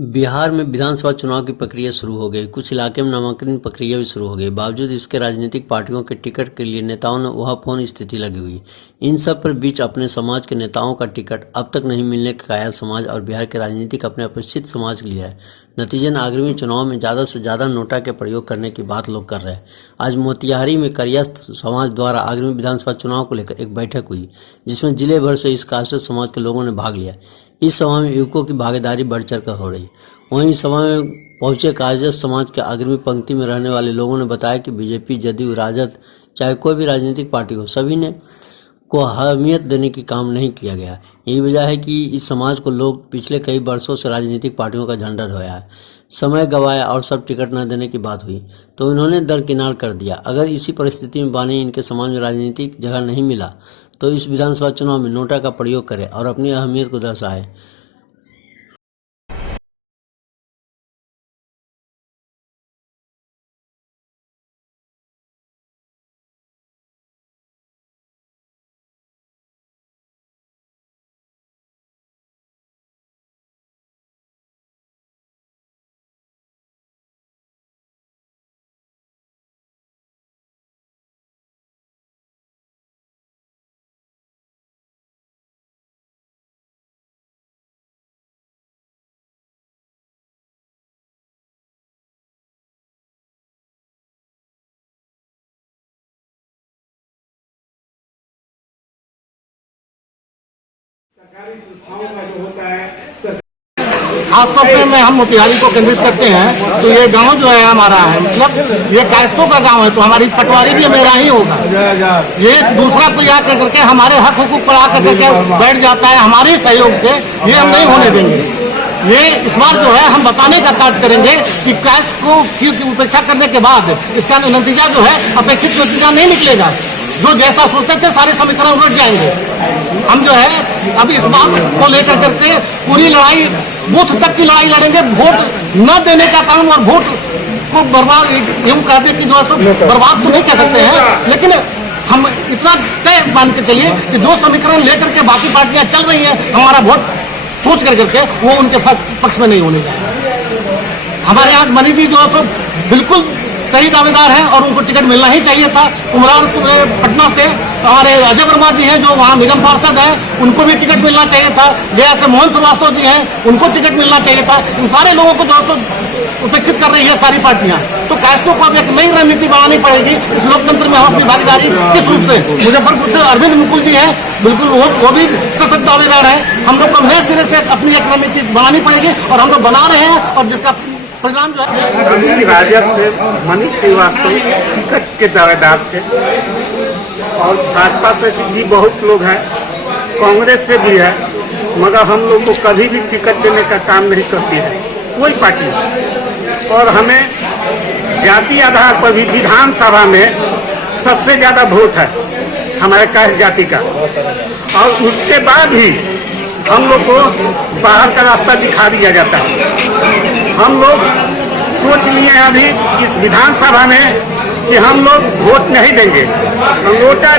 बिहार में विधानसभा चुनाव की प्रक्रिया शुरू हो गई। कुछ इलाके में नामांकन प्रक्रिया भी शुरू हो गई। बावजूद इसके राजनीतिक पार्टियों के टिकट के लिए नेताओं ने उहापोह स्थिति लगी हुई। इन सब पर बीच अपने समाज के नेताओं का टिकट अब तक नहीं मिलने के काया समाज और बिहार के राजनीतिक अपने अपेक्षित समाज लिया है। नतीजन आगामी चुनाव में ज़्यादा से ज़्यादा नोटा के प्रयोग करने की बात लोग कर रहे हैं। आज मोतिहारी में करिया समाज द्वारा आगामी विधानसभा चुनाव को लेकर एक बैठक हुई, जिसमें जिले भर से इस कायस्थ समाज के लोगों ने भाग लिया। इस सभा में युवकों की भागीदारी बढ़ चढ़ कर हो रही। वहीं सभा में पहुंचे कायस्थ समाज के अग्रणी पंक्ति में रहने वाले लोगों ने बताया कि बीजेपी, जदयू, राजद, चाहे कोई भी राजनीतिक पार्टी हो, सभी ने को अहमियत देने की काम नहीं किया गया। यही वजह है कि इस समाज को लोग पिछले कई वर्षों से राजनीतिक पार्टियों का झंडा ढोया है, समय गंवाया और सब टिकट न देने की बात हुई तो इन्होंने दरकिनार कर दिया। अगर इसी परिस्थिति में बानी इनके समाज में राजनीतिक जगह नहीं मिला तो इस विधानसभा चुनाव में नोटा का प्रयोग करें और अपनी अहमियत को दर्शाएं। खासतौर पे में हम मोतिहारी को केंद्रित करते हैं तो ये गांव जो है हमारा है, मतलब ये कायस्थों का गांव है, तो हमारी पटवारी भी मेरा ही होगा। ये दूसरा कोई आकर करके हमारे हक हुकूक पर आकर करके बैठ जाता है हमारे सहयोग से, ये हम नहीं होने देंगे। ये इस बार जो है हम बताने का कार्य करेंगे कि कायस्थ को की उपेक्षा करने के बाद इसका नतीजा जो है अपेक्षित नतीजा नहीं निकलेगा। जो जैसा सोचते थे सारे समीकरण उलट जाएंगे। हम जो है अभी इस बात को लेकर करके पूरी लड़ाई, बूथ तक की लड़ाई लड़ेंगे। वोट न देने का काम और वोट को बर्बाद यूं कहते कि जो है बर्बाद तो नहीं कह सकते हैं, लेकिन हम इतना तय मान के चलिए कि जो समीकरण लेकर के बाकी पार्टियां चल रही हैं, हमारा वोट सोच कर करके वो उनके पक्ष में नहीं होने जाएगा। हमारे यहाँ मनी जी जो है बिल्कुल सही दावेदार हैं और उनको टिकट मिलना ही चाहिए था। उमरान पटना से हमारे अजय वर्मा जी हैं जो वहाँ निगम पार्षद हैं, उनको भी टिकट मिलना चाहिए था। गया से मोहन श्रीवास्तव जी हैं, उनको टिकट मिलना चाहिए था। इन सारे लोगों को जो तो उपेक्षित कर रही है सारी पार्टियां। तो कायस्थों को अब एक नई रणनीति बनानी पड़ेगी इस लोकतंत्र में। हम अपनी भागीदारी किस रूप से, मुजफ्फरपुर से अरविंद मुकुल जी हैं, बिल्कुल वो भी सशक्त दावेदार है। हम लोग को नए सिरे से अपनी एक रणनीति बनानी पड़ेगी और हम लोग बना रहे हैं और जिसका परिणाम जो है राजद से मनीष श्रीवास्तव टिकट के दावेदार थे और भाजपा से भी बहुत लोग हैं, कांग्रेस से भी है, मगर हम लोग को कभी भी टिकट देने का काम नहीं करती है कोई पार्टी। और हमें जाति आधार पर भी विधानसभा में सबसे ज्यादा वोट है हमारे कायस्थ जाति का, और उसके बाद भी हम लोग को बाहर का रास्ता दिखा दिया जाता है। हम लोग सोच लिए हैं अभी इस विधानसभा में कि हम लोग वोट नहीं देंगे। नोटा